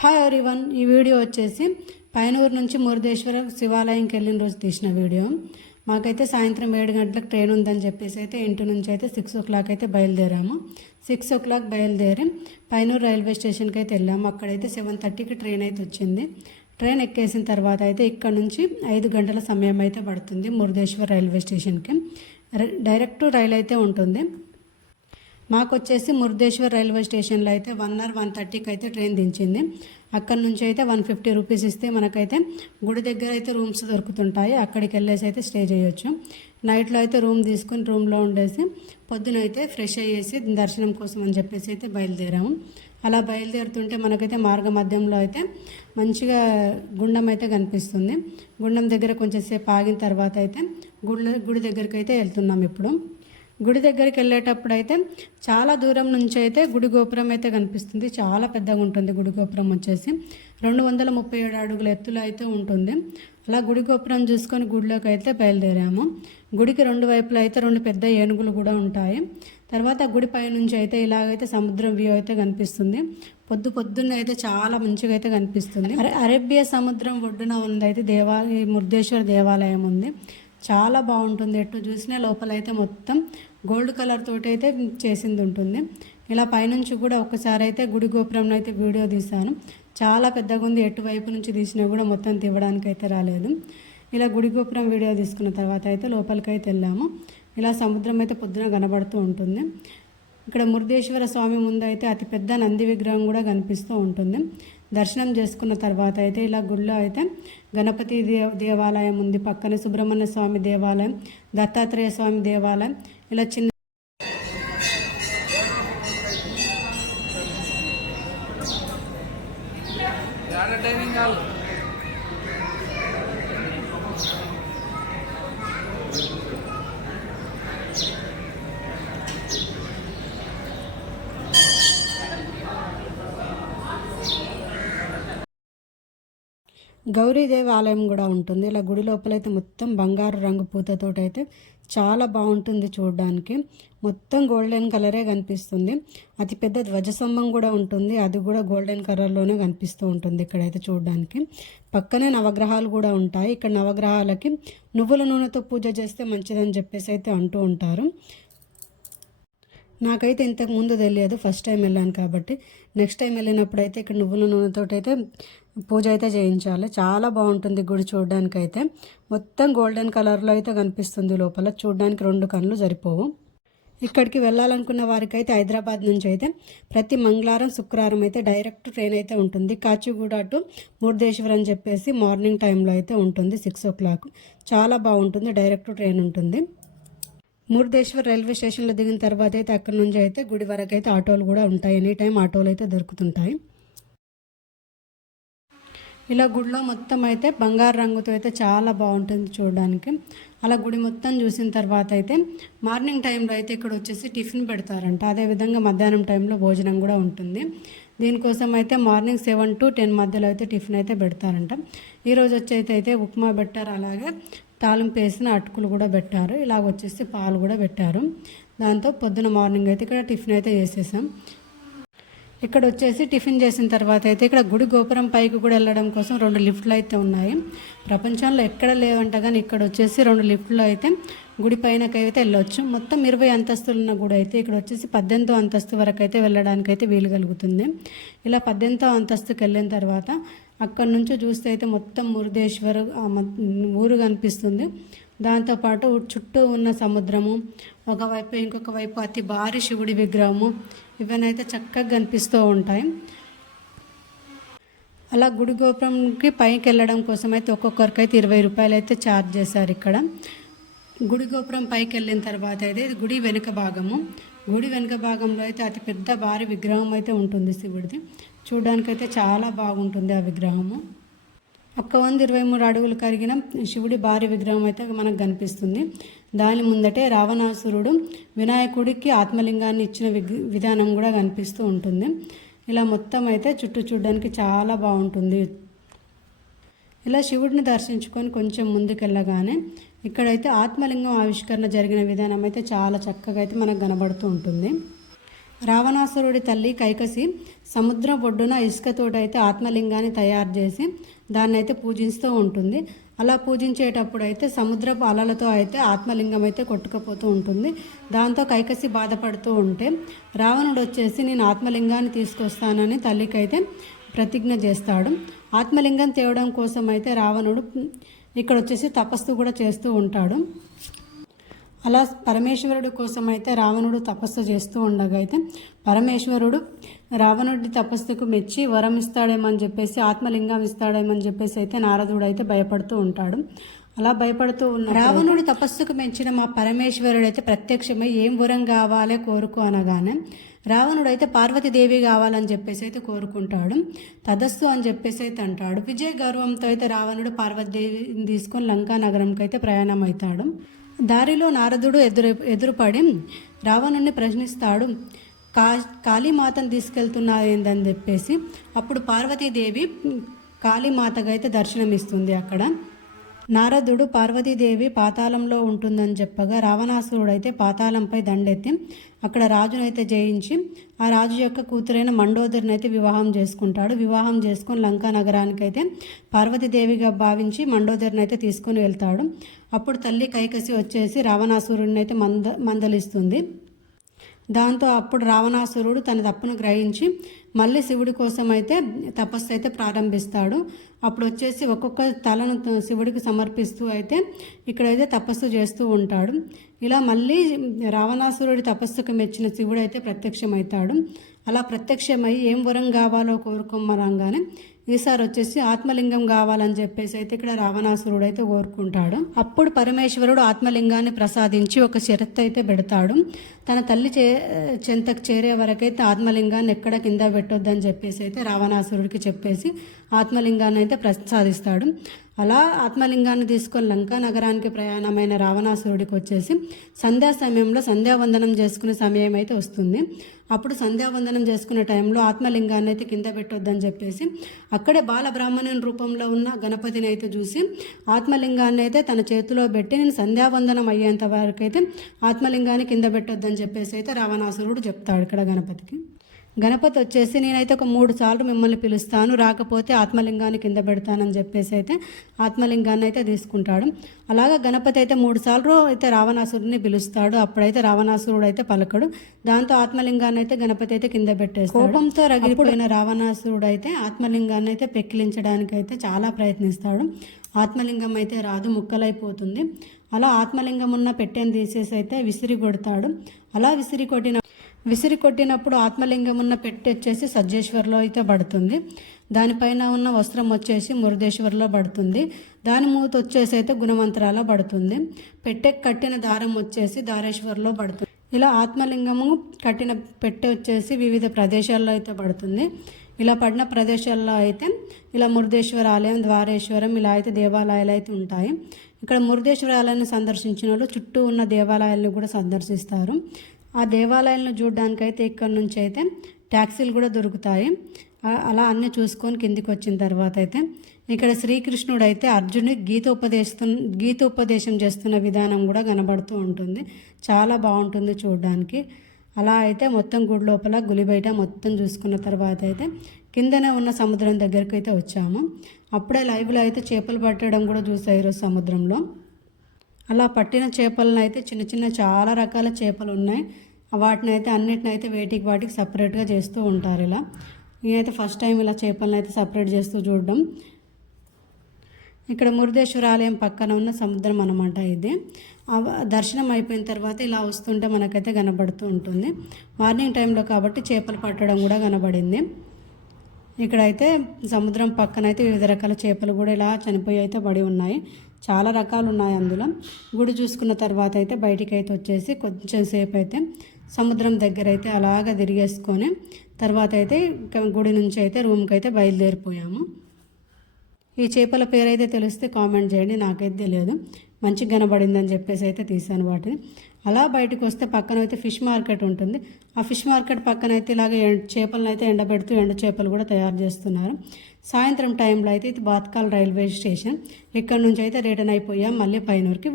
Hi everyone ఈ video వచ్చేసి పైనూరు నుంచి మురుదేశ్వర శివాలయంకి వెళ్ళిన రోజు తీసిన వీడియో. మాకైతే సాయంత్రం ఏడు గంటలకు ట్రైన్ ఉందని చెప్పేసి అయితే ఇంటి నుంచి అయితే సిక్స్ ఓ క్లాక్ అయితే బయలుదేరాము. సిక్స్ ఓ క్లాక్ బయలుదేరి పైనూరు రైల్వే స్టేషన్కి అయితే వెళ్ళాము. అక్కడైతే సెవెన్ థర్టీకి ట్రైన్ అయితే వచ్చింది. ట్రైన్ ఎక్కేసిన తర్వాత అయితే ఇక్కడ నుంచి ఐదు గంటల సమయం అయితే పడుతుంది మురుదేశ్వర్ రైల్వే స్టేషన్కి. డైరెక్ట్ రైలు అయితే ఉంటుంది. మాకు వచ్చేసి మురుదేశ్వర్ రైల్వే స్టేషన్లో అయితే వన్ అవర్ వన్ థర్టీకి అయితే ట్రైన్ దించింది. అక్కడ నుంచి అయితే వన్ ఫిఫ్టీ రూపీస్ ఇస్తే మనకైతే గుడి దగ్గర అయితే రూమ్స్ దొరుకుతుంటాయి. అక్కడికి వెళ్ళేసి అయితే స్టే చేయొచ్చు. నైట్లో అయితే రూమ్ తీసుకుని రూమ్లో ఉండేసి పొద్దున అయితే ఫ్రెష్ అయ్యేసి దర్శనం కోసం అని చెప్పేసి అయితే బయలుదేరాము. అలా బయలుదేరుతుంటే మనకైతే మార్గ మధ్యంలో అయితే మంచిగా గుండం అయితే కనిపిస్తుంది. గుండం దగ్గర కొంచెంసేపు ఆగిన తర్వాత అయితే గుడి గుడి దగ్గరికి అయితే వెళ్తున్నాం ఇప్పుడు. గుడి దగ్గరికి వెళ్ళేటప్పుడు అయితే చాలా దూరం నుంచి అయితే గుడి గోపురం అయితే కనిపిస్తుంది. చాలా పెద్దగా ఉంటుంది గుడి గోపురం వచ్చేసి. రెండు వందల ముప్పై ఏడు అడుగుల ఎత్తులో అయితే ఉంటుంది. అలా గుడి గోపురం చూసుకొని గుడిలోకి అయితే బయలుదేరాము. గుడికి రెండు వైపులా అయితే రెండు పెద్ద ఏనుగులు కూడా ఉంటాయి. తర్వాత గుడి పై నుంచి అయితే ఇలాగైతే సముద్రం వ్యూ అయితే కనిపిస్తుంది. పొద్దు పొద్దున్న అయితే చాలా మంచిగా అయితే కనిపిస్తుంది. అరేబియా సముద్రం ఒడ్డున ఉంది అయితే దేవాలయ ముర్దేశ్వర మురుదేశ్వర దేవాలయం ఉంది. చాలా బాగుంటుంది. ఎటు చూసినా లోపల అయితే మొత్తం గోల్డ్ కలర్ తోటి అయితే చేసింది ఉంటుంది. ఇలా పైనుంచి కూడా ఒకసారి అయితే గుడి గోపురం అయితే వీడియో తీశాను. చాలా పెద్దగా ఉంది. ఎటువైపు నుంచి తీసినా కూడా మొత్తం తివ్వడానికి అయితే రాలేదు. ఇలా గుడి గోపురం వీడియో తీసుకున్న తర్వాత అయితే లోపలికి అయితే వెళ్ళాము. ఇలా సముద్రం అయితే పొద్దున కనబడుతూ ఉంటుంది. ఇక్కడ మురుదేశ్వర స్వామి ముందు అయితే అతిపెద్ద నంది విగ్రహం కూడా కనిపిస్తూ ఉంటుంది. దర్శనం చేసుకున్న తర్వాత అయితే ఇలా గుడిలో అయితే గణపతి దేవ దేవాలయం ఉంది. పక్కన సుబ్రహ్మణ్య స్వామి దేవాలయం దత్తాత్రేయ స్వామి దేవాలయం. ఇలా చిన్న టైమింగ్ కాదు గౌరీదేవి ఆలయం కూడా ఉంటుంది. ఇలా గుడి లోపలైతే మొత్తం బంగారు రంగు పూతతో అయితే చాలా బాగుంటుంది చూడడానికి. మొత్తం గోల్డెన్ కలరే కనిపిస్తుంది. అతి పెద్ద ధ్వజస్తంభం కూడా ఉంటుంది. అది కూడా గోల్డెన్ కలర్లోనే కనిపిస్తూ ఉంటుంది ఇక్కడైతే చూడడానికి. పక్కనే నవగ్రహాలు కూడా ఉంటాయి. ఇక్కడ నవగ్రహాలకి నువ్వుల నూనెతో పూజ చేస్తే మంచిదని చెప్పేసి అయితే అంటూ ఉంటారు. నాకైతే ఇంతకు ముందు తెలియదు. ఫస్ట్ టైం వెళ్ళాను కాబట్టి. నెక్స్ట్ టైం వెళ్ళినప్పుడు అయితే ఇక్కడ నువ్వుల నూనెతో అయితే పూజ అయితే చేయించాలి. చాలా బాగుంటుంది గుడి చూడడానికైతే. మొత్తం గోల్డెన్ కలర్లో అయితే కనిపిస్తుంది లోపల. చూడడానికి రెండు కళ్ళు సరిపోవు. ఇక్కడికి వెళ్ళాలనుకున్న వారికి అయితే హైదరాబాద్ నుంచి అయితే ప్రతి మంగళవారం శుక్రవారం అయితే డైరెక్ట్ ట్రైన్ అయితే ఉంటుంది. కాచిగూడ టు మురుదేశ్వర్ అని చెప్పేసి మార్నింగ్ టైంలో అయితే ఉంటుంది సిక్స్ ఓ క్లాక్. చాలా బాగుంటుంది. డైరెక్ట్ ట్రైన్ ఉంటుంది. మురుదేశ్వర్ రైల్వే స్టేషన్లో దిగిన తర్వాత అయితే అక్కడ నుంచి అయితే గుడి వరకు అయితే ఆటోలు కూడా ఉంటాయి. ఎనీ టైం ఆటోలు అయితే దొరుకుతుంటాయి. ఇలా గుడిలో మొత్తం అయితే బంగారు రంగుతో అయితే చాలా బాగుంటుంది చూడడానికి. అలా గుడి మొత్తం చూసిన తర్వాత అయితే మార్నింగ్ టైంలో అయితే ఇక్కడ వచ్చేసి టిఫిన్ పెడతారంట. అదేవిధంగా మధ్యాహ్నం టైంలో భోజనం కూడా ఉంటుంది. దీనికోసం అయితే మార్నింగ్ సెవెన్ టు టెన్ మధ్యలో అయితే టిఫిన్ అయితే పెడతారంట. ఈరోజు వచ్చి అయితే ఉప్మా పెట్టారు అలాగే తాలింపు వేసిన అటుకులు కూడా పెట్టారు ఇలాగ వచ్చేసి పాలు కూడా పెట్టారు. దాంతో పొద్దున మార్నింగ్ అయితే ఇక్కడ టిఫిన్ అయితే చేసేసాం. ఇక్కడ వచ్చేసి టిఫిన్ చేసిన తర్వాత అయితే ఇక్కడ గుడి గోపురం పైకి కూడా వెళ్ళడం కోసం రెండు లిఫ్ట్లు అయితే ఉన్నాయి. ప్రపంచంలో ఎక్కడ లేవంట కానీ ఇక్కడ వచ్చేసి రెండు లిఫ్ట్లు అయితే గుడి పైనకి అయితే వెళ్ళొచ్చు. మొత్తం ఇరవై అంతస్తులు ఉన్న గుడి అయితే ఇక్కడ వచ్చేసి పద్దెనిమిదో అంతస్తు వరకు అయితే వెళ్ళడానికి అయితే వీలు కలుగుతుంది. ఇలా పద్దెనిమిదో అంతస్తుకి వెళ్ళిన తర్వాత అక్కడ నుంచి చూస్తే అయితే మొత్తం మురుదేశ్వర్ ఊరు కనిపిస్తుంది. దాంతోపాటు చుట్టూ ఉన్న సముద్రము ఒకవైపు ఇంకొక వైపు అతి భారీ శివుడి విగ్రహము ఇవన్నైతే చక్కగా కనిపిస్తూ ఉంటాయి. అలా గుడి గోపురంకి పైకి వెళ్ళడం కోసం అయితే ఒక్కొక్కరికి అయితే ఇరవై రూపాయలు అయితే ఛార్జ్ చేశారు ఇక్కడ. గుడి గోపురం పైకి వెళ్ళిన తర్వాత అయితే ఇది గుడి వెనుక భాగము. గుడి వెనుక భాగంలో అయితే అతి పెద్ద భారీ విగ్రహం అయితే ఉంటుంది శివుడిది. చూడడానికైతే చాలా బాగుంటుంది ఆ విగ్రహము. ఒక్క వంద ఇరవై మూడు అడుగులు కరిగిన శివుడి భారీ విగ్రహం అయితే మనకు కనిపిస్తుంది. దాని ముందటే రావణాసురుడు వినాయకుడికి ఆత్మలింగాన్ని ఇచ్చిన విగ్- విధానం కూడా కనిపిస్తూ ఉంటుంది. ఇలా మొత్తం అయితే చుట్టూ చూడడానికి చాలా బాగుంటుంది. ఇలా శివుడిని దర్శించుకొని కొంచెం ముందుకెళ్ళగానే ఇక్కడైతే ఆత్మలింగం ఆవిష్కరణ జరిగిన విధానం అయితే చాలా చక్కగా అయితే మనకు కనబడుతూ ఉంటుంది. రావణాసురుడి తల్లి కైకసి సముద్రం ఒడ్డున ఇసుకతోటైతే ఆత్మలింగాన్ని తయారు చేసి దాన్ని అయితే పూజిస్తూ ఉంటుంది. అలా పూజించేటప్పుడు అయితే సముద్రపు అలలతో అయితే ఆత్మలింగం అయితే కొట్టుకుపోతూ ఉంటుంది. దాంతో కైకసి బాధపడుతూ ఉంటే రావణుడు వచ్చేసి నేను ఆత్మలింగాన్ని తీసుకొస్తానని తల్లికైతే ప్రతిజ్ఞ చేస్తాడు. ఆత్మలింగం తేవడం కోసం అయితే రావణుడు ఇక్కడ వచ్చేసి తపస్సు కూడా చేస్తూ ఉంటాడు. అలా పరమేశ్వరుడి కోసం అయితే రావణుడు తపస్సు చేస్తూ ఉండగా అయితే పరమేశ్వరుడు రావణుడి తపస్సుకు మెచ్చి వరం ఇస్తాడేమని చెప్పేసి ఆత్మలింగం ఇస్తాడేమని చెప్పేసి అయితే నారదుడు అయితే భయపడుతూ ఉంటాడు. అలా భయపడుతూ ఉన్న రావణుడు తపస్సుకు మెచ్చిన మా పరమేశ్వరుడు అయితే ప్రత్యక్షమై ఏం వరం కావాలే కోరుకో అనగానే రావణుడు అయితే పార్వతీదేవి కావాలని చెప్పేసి అయితే కోరుకుంటాడు. తదస్సు అని చెప్పేసి అయితే అంటాడు. విజయ గర్వంతో అయితే రావణుడు పార్వతీదేవిని తీసుకొని లంకా నగరంకి అయితే ప్రయాణం అవుతాడు దారిలో నారదుడు ఎదురు ఎదురుపడి రావణుని ప్రశ్నిస్తాడు కా కాళీమాతను తీసుకెళ్తున్నారు ఏందని చెప్పేసి అప్పుడు పార్వతీదేవి కాళీమాతగా అయితే దర్శనమిస్తుంది అక్కడ. నారదుడు పార్వతీదేవి పాతాళంలో ఉంటుందని చెప్పగా రావణాసురుడు అయితే పాతాళంపై దండెత్తి అక్కడ రాజునైతే జయించి ఆ రాజు యొక్క కూతురైన మండోదరిని అయితే వివాహం చేసుకుంటాడు. వివాహం చేసుకొని లంకా నగరానికి అయితే పార్వతీదేవిగా భావించి మండోదరిని అయితే తీసుకొని వెళ్తాడు. అప్పుడు తల్లి కైకసి వచ్చేసి రావణాసురుడిని అయితే మంద మందలిస్తుంది. దాంతో అప్పుడు రావణాసురుడు తన తప్పును గ్రహించి మళ్ళీ శివుడి కోసం అయితే తపస్సు అయితే ప్రారంభిస్తాడు. అప్పుడు వచ్చేసి ఒక్కొక్క తలను శివుడికి సమర్పిస్తూ అయితే ఇక్కడైతే తపస్సు చేస్తూ ఉంటాడు. ఇలా మళ్ళీ రావణాసురుడి తపస్సుకు మెచ్చిన శివుడు అయితే ప్రత్యక్షమవుతాడు. అలా ప్రత్యక్షమై ఏం వరం కావాలో కోరుకోమనగానే ఈసారి వచ్చేసి ఆత్మలింగం కావాలని చెప్పేసి అయితే ఇక్కడ రావణాసురుడు అయితే కోరుకుంటాడు. అప్పుడు పరమేశ్వరుడు ఆత్మలింగాన్ని ప్రసాదించి ఒక షరత్ అయితే పెడతాడు. తన తల్లి చే చెంతకు చేరే వరకైతే ఆత్మలింగాన్ని ఎక్కడ కింద పెట్టొద్దని చెప్పేసి అయితే రావణాసురుడికి చెప్పేసి ఆత్మలింగాన్ని అయితే ప్రసాదిస్తాడు. అలా ఆత్మలింగాన్ని తీసుకొని లంకా నగరానికి ప్రయాణమైన రావణాసురుడికి వచ్చేసి సంధ్యా సమయంలో సంధ్యావందనం చేసుకునే సమయం అయితే వస్తుంది. అప్పుడు సంధ్యావందనం చేసుకునే టైంలో ఆత్మలింగాన్ని అయితే కింద పెట్టొద్దని చెప్పేసి అక్కడే బాలబ్రాహ్మణుని రూపంలో ఉన్న గణపతిని అయితే చూసి ఆత్మలింగాన్ని అయితే తన చేతిలో పెట్టి నేను సంధ్యావందనం అయ్యేంత వరకు అయితే ఆత్మలింగాన్ని కింద పెట్టొద్దని చెప్పేసి అయితే రావణాసురుడు చెప్తాడు ఇక్కడ గణపతికి. గణపతి వచ్చేసి నేనైతే ఒక మూడు సార్లు మిమ్మల్ని పిలుస్తాను రాకపోతే ఆత్మలింగాన్ని కింద పెడతానని చెప్పేసి అయితే ఆత్మలింగాన్ని అయితే తీసుకుంటాడు. అలాగా గణపతి అయితే మూడు సార్లు అయితే రావణాసురుడిని పిలుస్తాడు. అప్పుడైతే రావణాసురుడు అయితే పలకడు. దాంతో ఆత్మలింగాన్ని అయితే గణపతి అయితే కింద పెట్టేస్తాడు. కోపంతో రగిలిపోయిన రావణాసురుడు అయితే ఆత్మలింగాన్ని అయితే పెక్కిలించడానికి అయితే చాలా ప్రయత్నిస్తాడు. ఆత్మలింగం అయితే రాదు ముక్కలైపోతుంది. అలా ఆత్మలింగం ఉన్న పెట్టెను తీసేసి అయితే విసిరి కొడతాడు. అలా విసిరి కొట్టిన విసిరి కొట్టినప్పుడు ఆత్మలింగం ఉన్న పెట్టె వచ్చేసి సజ్జేశ్వర్లో అయితే పడుతుంది. దానిపైన ఉన్న వస్త్రం వచ్చేసి మురుదేశ్వర్లో పడుతుంది. దాని మూత వచ్చేసి అయితే గుణవంతరాలో పడుతుంది. పెట్టెకి కట్టిన దారం వచ్చేసి దారేశ్వర్లో పడుతుంది. ఇలా ఆత్మలింగము కట్టిన పెట్టె వచ్చేసి వివిధ ప్రదేశాల్లో అయితే పడుతుంది. ఇలా పడిన ప్రదేశాల్లో అయితే ఇలా మురుదేశ్వర ఆలయం ద్వారేశ్వరం ఇలా అయితే దేవాలయాలు అయితే ఉంటాయి. ఇక్కడ మురుదేశ్వర ఆలయాన్ని సందర్శించిన వాళ్ళు చుట్టూ ఉన్న దేవాలయాలను కూడా సందర్శిస్తారు. ఆ దేవాలయాలను చూడడానికైతే ఇక్కడ నుంచి అయితే ట్యాక్సీలు కూడా దొరుకుతాయి. అలా అన్నీ చూసుకొని కిందికి వచ్చిన తర్వాత అయితే ఇక్కడ శ్రీకృష్ణుడు అయితే అర్జునుడి గీతోపదేశం గీతోపదేశం చేస్తున్న విధానం కూడా కనబడుతూ ఉంటుంది. చాలా బాగుంటుంది చూడడానికి. అలా అయితే మొత్తం గుడి లోపల గులి బయట మొత్తం చూసుకున్న తర్వాత అయితే కిందనే ఉన్న సముద్రం దగ్గరికి అయితే వచ్చాము. అప్పుడే లైవ్లో అయితే చేపలు పట్టడం కూడా చూసాయి ఈరోజు సముద్రంలో. అలా పట్టిన చేపలను అయితే చిన్న చిన్న చాలా రకాల చేపలు ఉన్నాయి వాటిని అయితే అన్నిటిని అయితే వేటికి వాటికి సపరేట్గా చేస్తూ ఉంటారు ఇలా. నేనైతే ఫస్ట్ టైం ఇలా చేపలను అయితే సపరేట్ చేస్తూ చూడడం. ఇక్కడ మురుదేశ్వర ఆలయం పక్కన ఉన్న సముద్రం అనమాట ఇది. దర్శనం అయిపోయిన తర్వాత ఇలా వస్తుంటే మనకైతే కనబడుతూ ఉంటుంది. మార్నింగ్ టైంలో కాబట్టి చేపలు పట్టడం కూడా కనబడింది. ఇక్కడైతే సముద్రం పక్కన అయితే వివిధ రకాల చేపలు కూడా ఇలా చనిపోయి అయితే పడి ఉన్నాయి. చాలా రకాలు ఉన్నాయి అందులో. గుడి చూసుకున్న తర్వాత అయితే బయటికి అయితే వచ్చేసి కొంచెం సేపు అయితే సముద్రం దగ్గర అయితే అలాగ తిరిగేసుకొని తర్వాత అయితే గుడి నుంచి అయితే రూమ్కి అయితే బయలుదేరిపోయాము. ఈ చేపల పేరు అయితే తెలిస్తే కామెంట్ చేయండి నాకైతే తెలియదు. మంచిగా కనబడిందని చెప్పేసి అయితే తీసాను వాటిని. అలా బయటకు వస్తే పక్కన అయితే ఫిష్ మార్కెట్ ఉంటుంది. ఆ ఫిష్ మార్కెట్ పక్కన అయితే ఇలాగ చేపలను అయితే ఎండబెడుతూ ఎండ చేపలు కూడా తయారు చేస్తున్నారు. సాయంత్రం టైంలో అయితే ఇది బాత్కాల్ రైల్వే స్టేషన్. ఇక్కడ నుంచి అయితే రిటర్న్ అయిపోయాం. మళ్ళీ పైనూరుకి